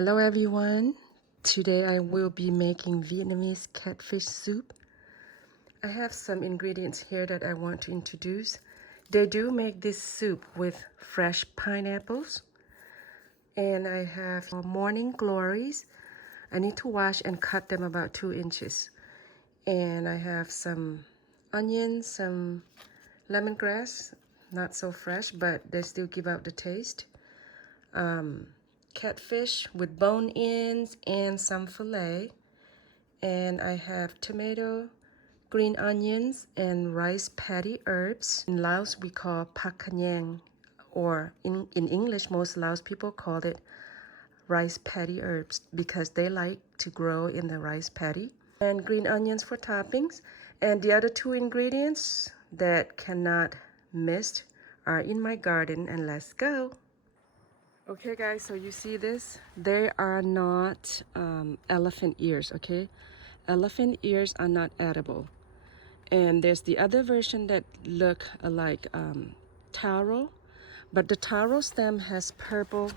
Hello everyone. Today I will be making Vietnamese catfish soup. I have some ingredients here that I want to introduce. They do make this soup with fresh pineapples. And I have morning glories. I need to wash and cut them about 2 inches. And I have some onions, some lemongrass, not so fresh, but they still give out the taste. Catfish with bone ends and some filet. And I have tomato, green onions, and rice paddy herbs. In Laos, we call Buc Ha, or in English, most Laos people call it rice paddy herbs because they like to grow in the rice paddy. And green onions for toppings. And the other 2 ingredients that cannot miss are in my garden, and let's go. Okay guys, so you see this? They are not elephant ears, okay? Elephant ears are not edible. And there's the other version that look like taro, but the taro stem has purple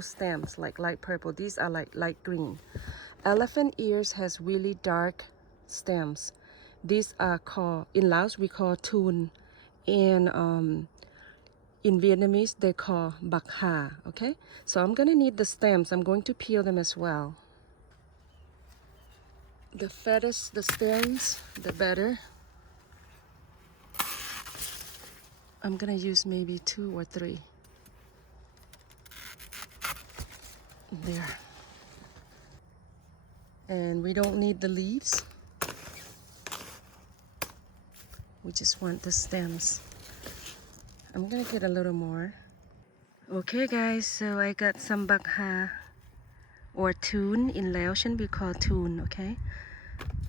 stems, like light purple. These are like light green. Elephant ears has really dark stems. These are called, in Laos we call Toon, and in Vietnamese they call Buc Ha, okay? So I'm gonna need the stems. I'm going to peel them as well. The fattest the stems, the better. I'm gonna use maybe 2 or 3. There. And we don't need the leaves. We just want the stems. I'm gonna get a little more. Okay guys, so I got some Buc Ha, or Toon. In Laotian we call Toon, okay?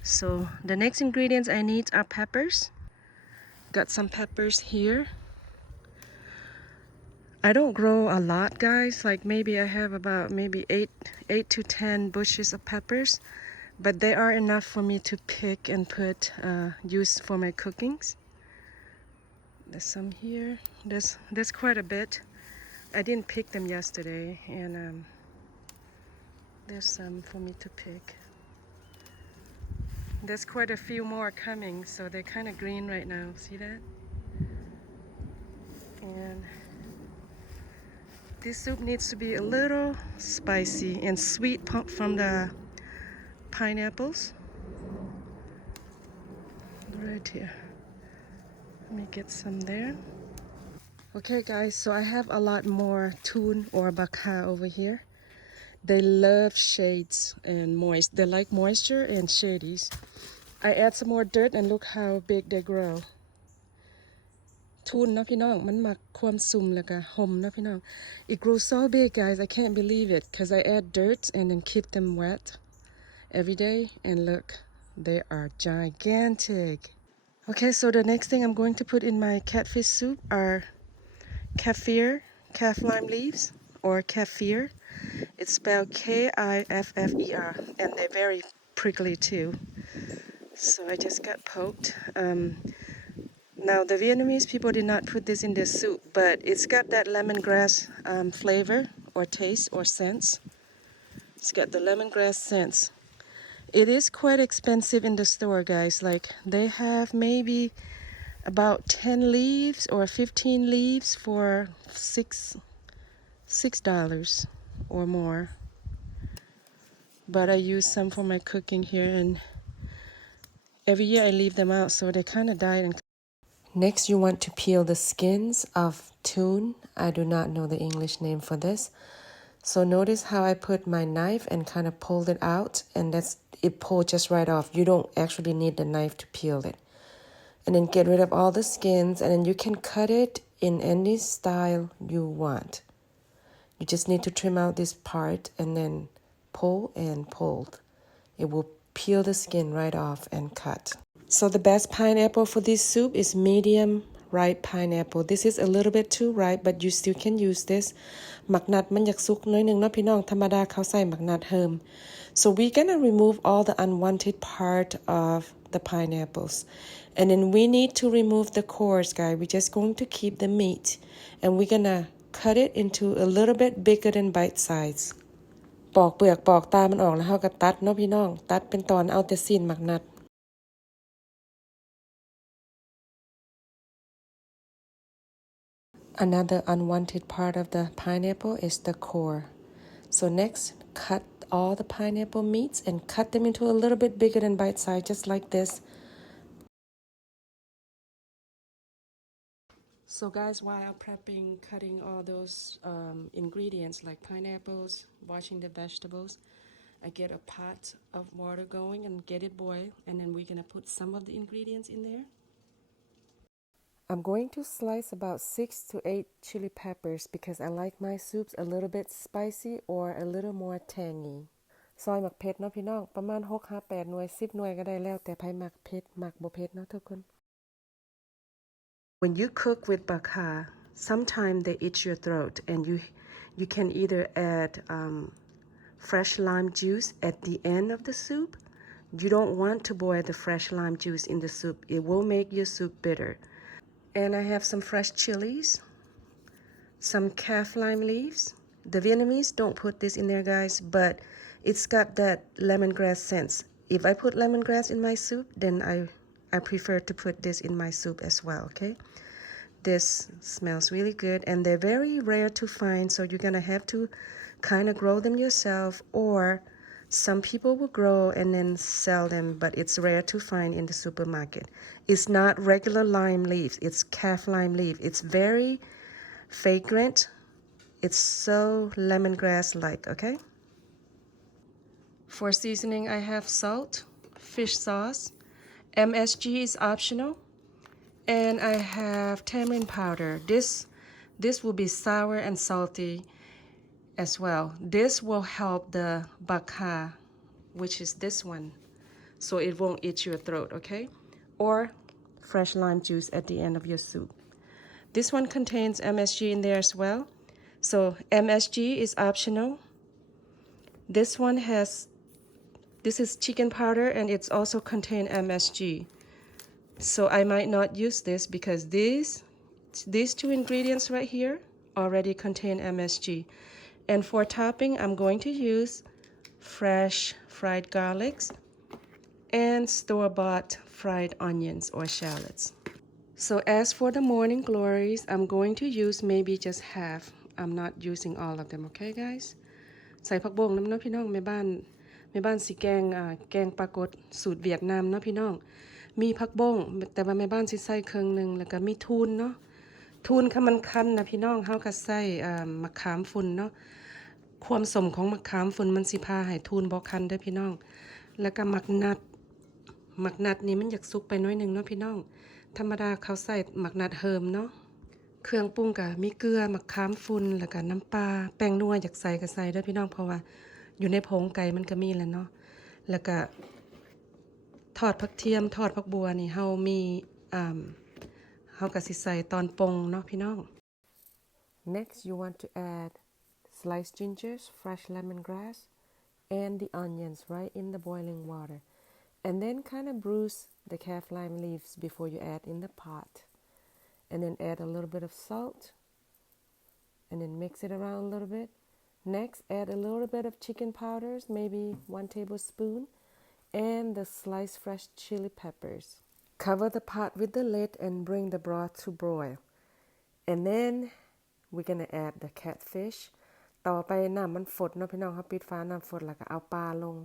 So the next ingredients I need are peppers. Got some peppers here. I don't grow a lot, guys. Like maybe I have about maybe 8 to 10 bushes of peppers, but they are enough for me to pick and put use for my cookings. There's some here. There's quite a bit. I didn't pick them yesterday, and there's some for me to pick. There's quite a few more coming, so they're kind of green right now. See that? And this soup needs to be a little spicy and sweet from the pineapples. Right here. Let me get some there. Okay guys, so I have a lot more Toon or Buc Ha over here. They love shades and moist. They like moisture and shadies. I add some more dirt and look how big they grow. Toon นะพี่น้องมันมักความซุ่มแล้วก็ห่มนะพี่น้อง It grows so big guys, I can't believe it because I add dirt and then keep them wet every day, and look, they are gigantic. Okay, so the next thing I'm going to put in my catfish soup are Kiffir, calf lime leaves, or Kiffir. It's spelled K-I-F-F-E-R, and they're very prickly too. So I just got poked. Now the Vietnamese people did not put this in their soup, but it's got that lemongrass flavor or taste or sense. It's got the lemongrass sense. It is quite expensive in the store, guys. Like they have maybe about 10 leaves or 15 leaves for $6 or more. But I use some for my cooking here, and every year I leave them out, so they kind of died. Next, you want to peel the skins of Toon. I do not know the English name for this. So notice how I put my knife and kind of pulled it out, and it pulled just right off. You don't actually need the knife to peel it. And then get rid of all the skins, and then you can cut it in any style you want. You just need to trim out this part and then pull and pull. It will peel the skin right off and cut. So the best pineapple for this soup is medium ripe pineapple. This is a little bit too ripe, but you still can use this. หมักนัดมันอยากสุกน้อยนึงเนาะพี่น้องธรรมดาเขาใส่หมักนัดเฮิม So we're gonna remove all the unwanted part of the pineapples. And then we need to remove the cores, guys. We're just going to keep the meat. And we're gonna cut it into a little bit bigger than bite size. ปอกเปลือกปอกตามันออกแล้วเฮาก็ตัดเนาะพี่น้องตัดเป็นตอนเอาแต่ซีนหมักนัด Another unwanted part of the pineapple is the core. So next, cut all the pineapple meats and cut them into a little bit bigger than bite size, just like this. So guys, while I'm prepping, cutting all those ingredients like pineapples, washing the vegetables, I get a pot of water going and get it boil, and then we're gonna put some of the ingredients in there. I'm going to slice about 6 to 8 chili peppers because I like my soups a little bit spicy or a little more tangy. ซอยหมักเผ็ดเนาะพี่น้องประมาณ6 5 8หน่วย10หน่วยก็ได้แล้วแต่ไผมักเผ็ดมักบ่เผ็ดเนาะทุกคน When you cook with Buc Ha, sometimes they itch your throat and you can either add fresh lime juice at the end of the soup. You don't want to boil the fresh lime juice in the soup. It will make your soup bitter. And I have some fresh chilies, some calf lime leaves. The Vietnamese don't put this in there, guys, but it's got that lemongrass sense. If I put lemongrass in my soup, then I prefer to put this in my soup as well, okay? This smells really good, and they're very rare to find, so you're gonna have to kind of grow them yourself, or some people will grow and then sell them, but it's rare to find in the supermarket. It's not regular lime leaves, it's calf lime leaf. It's very fragrant. It's so lemongrass-like, okay? For seasoning, I have salt, fish sauce, MSG is optional, and I have tamarind powder. This will be sour and salty as well. This will help the Buc Ha, which is this one, so it won't itch your throat, okay? Or fresh lime juice at the end of your soup. This one contains MSG in there as well, so MSG is optional. This is chicken powder, and it's also contain MSG. So I might not use this because these two ingredients right here already contain MSG. And for topping, I'm going to use fresh fried garlics and store-bought fried onions or shallots. So as for the morning glories, I'm going to use maybe just half. I'm not using all of them, okay guys? ใส่ผักบงน้ำเนาะพี่น้องแม่บ้านสิแกงปลากดสูตรเวียดนามเนาะพี่น้องมีผักบงแต่ว่าแม่บ้านสิใส่เครื่องนึงแล้วก็มีทูนเนาะทูนค่ะมันคันนะพี่น้องเฮาก็ใส่มะขามฝุ่นเนาะความสมของมะขามฝุ่นมันสิพาให้ทูนบ่คันเด้อพี่น้องแล้วก็หมักนัดนี่มันอยากสุกไปน้อยนึงเนาะพี่น้องธรรมดาเขาใส่หมักนัดเฮิมเนาะเครื่องปรุงก็มีเกลือมะขามฝุ่นแล้วก็น้ำปลาแป้งนัวอยากใส่ก็ใส่เด้อพี่น้องเพราะว่าอยู่ในผงไก่มันก็มีแล้วเนาะแล้วก็ทอดผักเทียมทอดผักบัวนี่เฮามีเฮาก็สิใส่ตอนปรุงเนาะพี่น้อง Next you want to add sliced gingers, fresh lemongrass, and the onions right in the boiling water, and then kind of bruise the calf lime leaves before you add in the pot, and then add a little bit of salt, and then mix it around a little bit. Next, add a little bit of chicken powders, maybe 1 tablespoon, and the sliced fresh chili peppers. Cover the pot with the lid and bring the broth to broil. And then we're gonna add the catfish. ต่อไปน้ำมันฝดเนาะพี่น้องเฮาปิดฝาน้ำฝดแล้วก็เอาปลาลง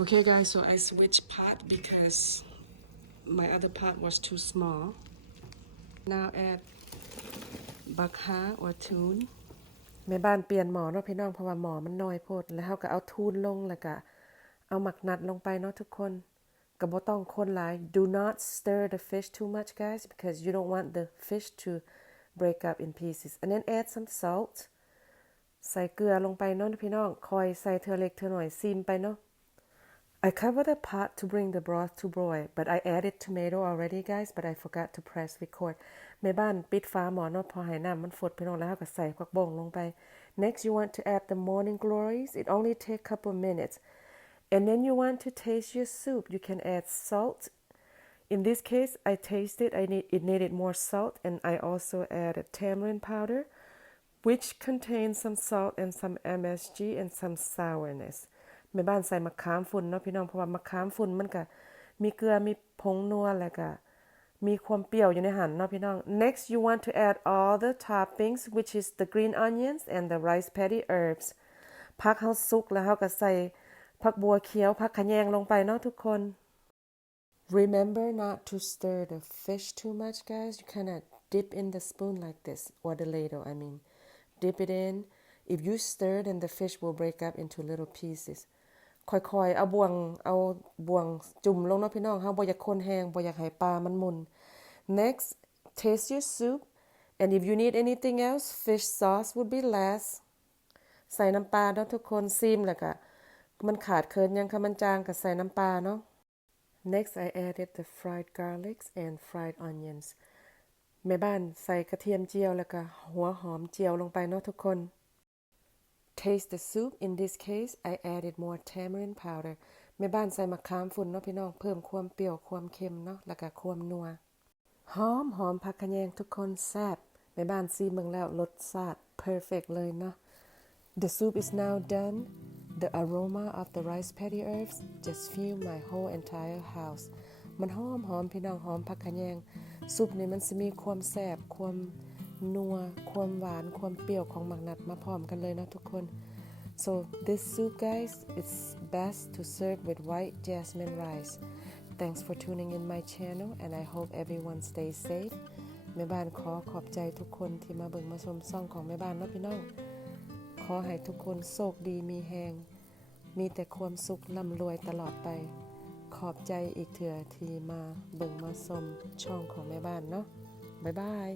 Okay guys, so I switched pot because my other pot was too small. Now add Buc Ha or Toon. แม่บ้านเปลี่ยนหม้อเนาะพี่น้องเพราะว่าหม้อมันน้อยโพดแล้วเฮาก็เอาทูนลงแล้วก็เอาหมักนัดลงไปเนาะทุกคนก็บ่ต้องคนหลาย Do not stir the fish too much guys because you don't want the fish to break up in pieces. And then add some salt. ใส่เกลือลงไปเนาะพี่น้องคอยใส่เทื่อเล็กเทื่อน้อยซิมไปเนาะ I covered the pot to bring the broth to boil, but I added tomato already, guys, but I forgot to press record. แม่บ้านปิดฝาหม้อเนาะพอให้น้ำมันฝดพี่น้องแล้วก็ใส่ผักบงลงไป Next, you want to add the morning glories. It only takes a couple minutes. And then you want to taste your soup. You can add salt. In this case, I tasted it needed more salt, and I also added tamarind powder. which contains some salt and some MSG and some sourness แม่บ้านใส่มะขามฝุ่นเนาะพี่น้องเพราะว่ามะขามฝุ่นมันก็มีเกลือมีผงนัวแล้วก็มีความเปรี้ยวอยู่ในหั่นเนาะพี่น้อง next you want to add all the toppings which is the green onions and the rice paddy herbs ผักเฮาสุกแล้วเฮาก็ใส่ผักบัวเขียวผักขะแยงลงไปเนาะทุกคน remember not to stir the fish too much guys you cannot dip in the spoon like this or the ladle I mean dip it in if you stir then the fish will break up into little pieces ค่อยๆเอาบ่วงจุ่มลงเนาะพี่น้องเฮาบ่อยากคนแห้งบ่อยากให้ปลามันหมุน next taste your soup and if you need anything else fish sauce would be last ใส่น้ำปลาเนาะทุกคนซิมแล้วก็มันขาดเคินยังค่ะมันจางก็ใส่น้ำปลาเนาะ next I added the fried garlics and fried onions แม่บ้านใส่กระเทียมเจียวแล้วก็หัวหอมเจียวลงไปเนาะทุกคน taste the soup in this case I added more tamarind powder แม่บ้านใส่มะขามฝุ่นเนาะพี่น้องเพิ่มความเปรี้ยวความเค็มเนาะแล้วก็ความนัวหอมผักขะแยงทุกคนแซ่บแม่บ้านซีเบิ่งแล้วรสชาติ perfect เลยเนาะ the soup is now done the aroma of the rice paddy herbs just fill my whole entire house มันหอมพี่น้องหอมผักขะแยงซุปนี่มันสิมีความแซ่บความนัวความหวานความเปรี้ยวของหมักนัดมาพร้อมกันเลยนะทุกคน so this soup guys it's best to serve with white jasmine rice thanks for tuning in my channel and I hope everyone stays safe แม่บ้านขอบใจทุกคนที่มาเบิ่งมาชมช่องของแม่บ้านเนาะพี่น้องขอให้ทุกคนโชคดีมีแฮงมีแต่ความสุขร่ำรวยตลอดไปขอบใจอีกเถื่อที่มาเบิ่งมาชมช่องของแม่บ้านเนาะบ๊ายบาย